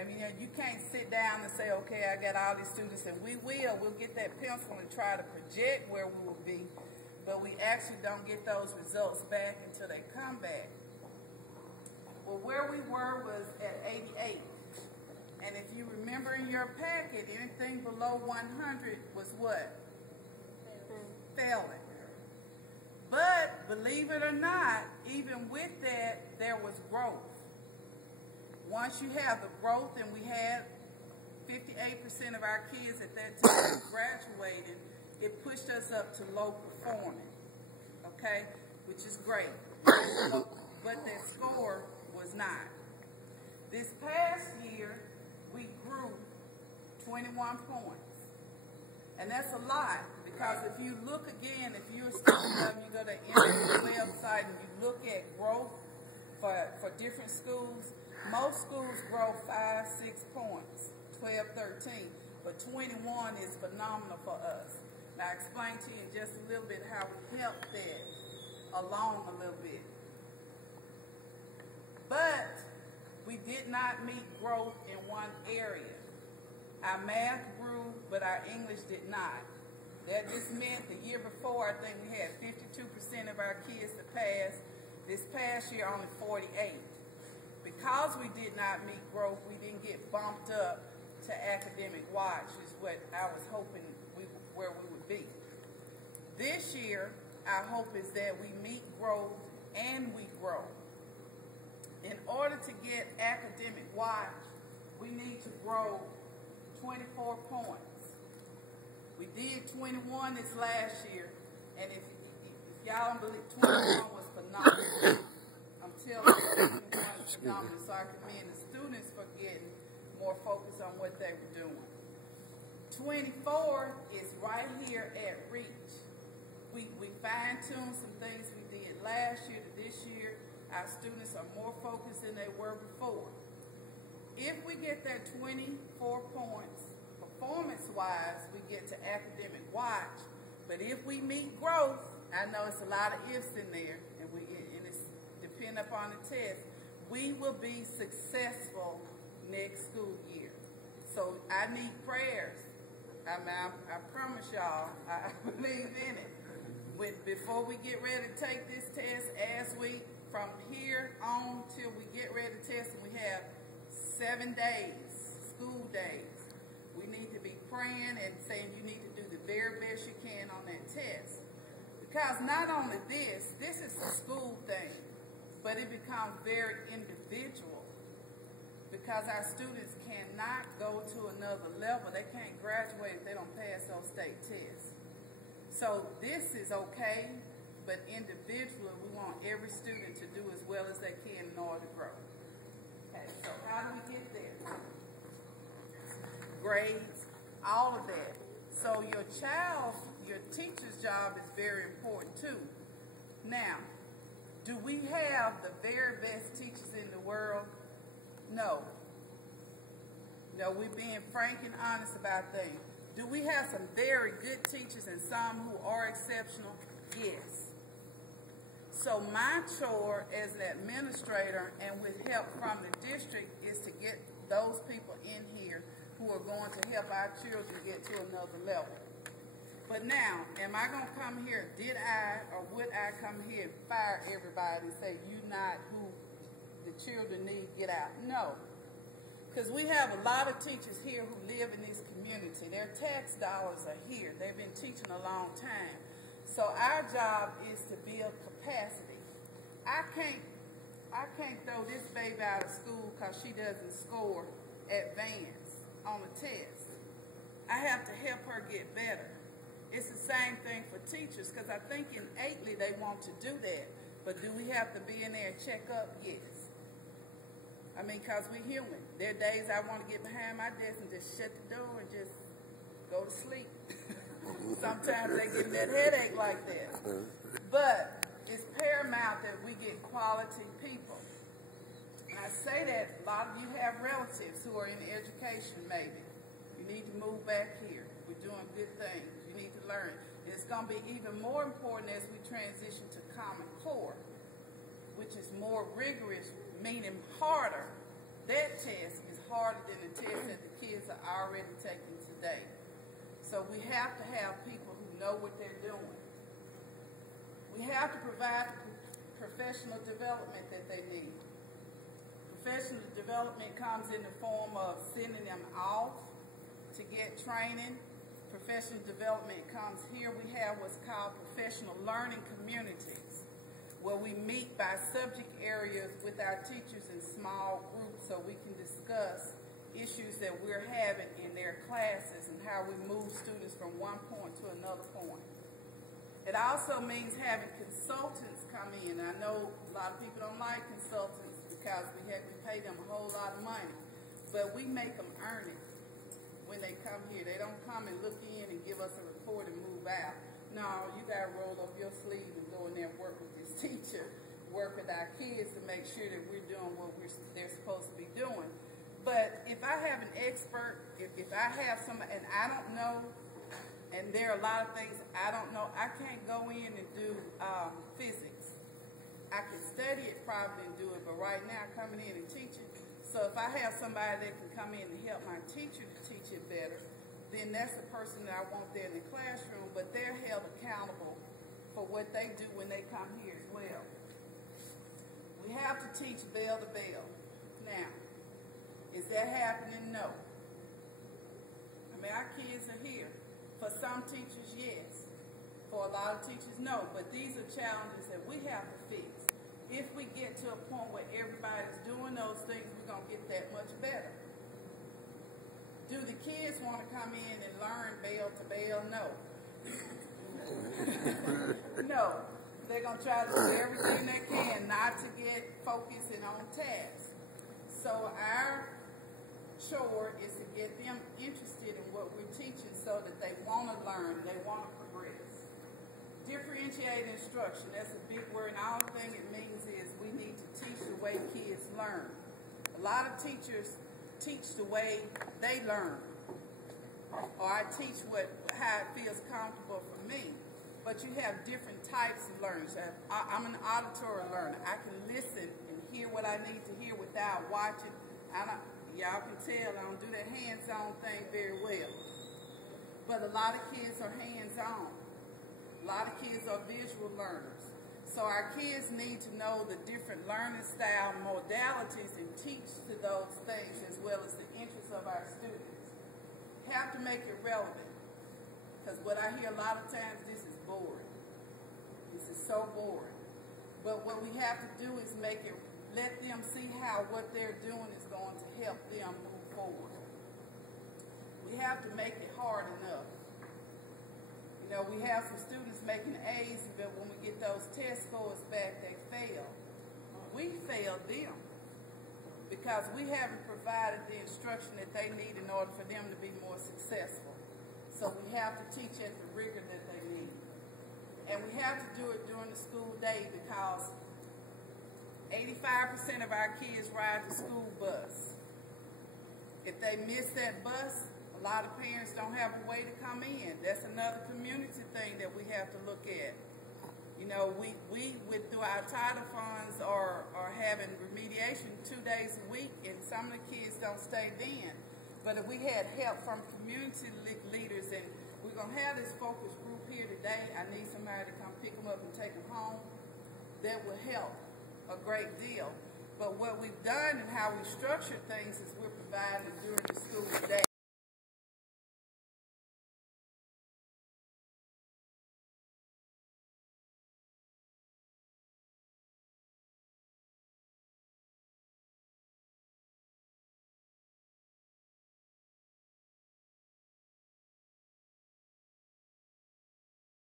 I mean, you can't sit down and say, okay, I got all these students, and we'll get that pencil and try to project where we will be, but we actually don't get those results back until they come back. Well, where we were was at 88. And if you remember in your packet, anything below 100 was what? Failing. But believe it or not, even with that, there was growth. Once you have the growth, and we had 58% of our kids at that time graduating, it pushed us up to low performing, okay, which is great. But that score was not. This past year, we grew 21 points. And that's a lot, because if you look again, if you're a student of, you go to the website and you look at growth for different schools, most schools grow 5, 6 points, 12, 13, but 21 is phenomenal for us. Now, I'll explain to you in just a little bit how we helped that along a little bit. But we did not meet growth in one area. Our math grew, but our English did not. That just meant the year before, I think we had 52% of our kids to pass. This past year, only 48. Because we did not meet growth, we didn't get bumped up to academic watch, is what I was hoping where we would be. This year, our hope is that we meet growth and we grow. In order to get academic watch, we need to grow 24 points. We did 21 this last year, and if y'all don't believe, 21 was phenomenal. I'm telling you, 21 is phenomenal, so I commend the students for getting more focused on what they were doing. 24 is right here at reach. We fine-tuned some things we did last year to this year. Our students are more focused than they were before. If we get that 24 points, performance-wise, we get to academic watch. But if we meet growth, I know it's a lot of ifs in there, and it's dependent upon the test, we will be successful next school year. So I need prayers. I mean, I promise y'all, I believe in it. Before we get ready to take this test, from here on till we get ready to test, and we have 7 days, school days, we need to be praying and saying you need to do the very best you can on that test. Because not only this is a school thing, but it becomes very individual. Because our students cannot go to another level. They can't graduate if they don't pass those state tests. So this is okay, but individually we want every student to do as well as they can in order to grow. Okay, so how do we get there? Grades, all of that. So your teacher's job is very important too. Now, do we have the very best teachers in the world? No. No, we're being frank and honest about things. Do we have some very good teachers and some who are exceptional? Yes. So my chore as an administrator and with help from the district is to get those people in here who are going to help our children get to another level. But now, am I going to come here, would I come here and fire everybody and say, you not who the children need, get out? No. Because we have a lot of teachers here who live in this community. Their tax dollars are here. They've been teaching a long time. So our job is to build capacity. I can't throw this baby out of school because she doesn't score advanced on the test. I have to help her get better. It's the same thing for teachers, because I think in 8ly they want to do that. But do we have to be in there and check up? Yes. I mean, because we're human. There are days I want to get behind my desk and just shut the door and just go to sleep. Sometimes they get that headache like that. But it's paramount that we get quality people. And I say that a lot of you have relatives who are in education maybe. You need to move back here. We're doing good things. You need to learn. And it's going to be even more important as we transition to Common Core, which is more rigorous, meaning harder. That test is harder than the tests that the kids are already taking today. So we have to have people who know what they're doing. We have to provide professional development that they need. Professional development comes in the form of sending them off to get training. Professional development comes here. We have what's called professional learning communities, where we meet by subject areas with our teachers in small groups so we can discuss issues that we're having in their classes and how we move students from one point to another point. It also means having consultants come in. I know a lot of people don't like consultants because we pay them a whole lot of money, but we make them earn it when they come here. They don't come and look in and give us a report and move out. No, you got to roll up your sleeve and go in there and work with this teacher, work with our kids to make sure that we're doing what they're supposed to be doing. But if I have an expert, if I have somebody and I don't know, and there are a lot of things I don't know, I can't go in and do physics. I can study it probably and do it, but right now coming in and teaching. So if I have somebody that can come in and help my teacher to teach it better, then that's the person that I want there in the classroom, but they're held accountable for what they do when they come here as well. We have to teach bell to bell. Now, is that happening? No. I mean, our kids are here. For some teachers, yes. For a lot of teachers, no. But these are challenges that we have to fix. If we get to a point where everybody's doing those things, we're going to get that much better. Do the kids want to come in and learn bell to bell? No. No. They're going to try to do everything they can not to get focused and on task. So our chore is to get them interested in what we're teaching so that they want to learn, they want to progress. Differentiated instruction, that's a big word, and all the thing it means is we need to teach the way kids learn. A lot of teachers teach the way they learn, or I teach how it feels comfortable for me. But you have different types of learners. I'm an auditory learner. I can listen and hear what I need to hear without watching. Y'all can tell I don't do that hands-on thing very well. But a lot of kids are hands-on. A lot of kids are visual learners. So our kids need to know the different learning style modalities and teach to those things as well as the interests of our students. You have to make it relevant. Because what I hear a lot of times, this is boring. This is so boring. But what we have to do is let them see how what they're doing is going to help them move forward. We have to make it hard enough. You know, we have some students making A's, but when we get those test scores back, they fail. We failed them because we haven't provided the instruction that they need in order for them to be more successful. So we have to teach at the rigor that they need. And we have to do it during the school day because 85% of our kids ride the school bus. If they miss that bus, a lot of parents don't have a way to come in. That's another community thing that we have to look at. You know, we through our title funds are having remediation 2 days a week, and some of the kids don't stay then. But if we had help from community leaders, and we're going to have this focus group here today, I need somebody to come pick them up and take them home. That will help a great deal. But what we've done and how we structured things is we're providing during the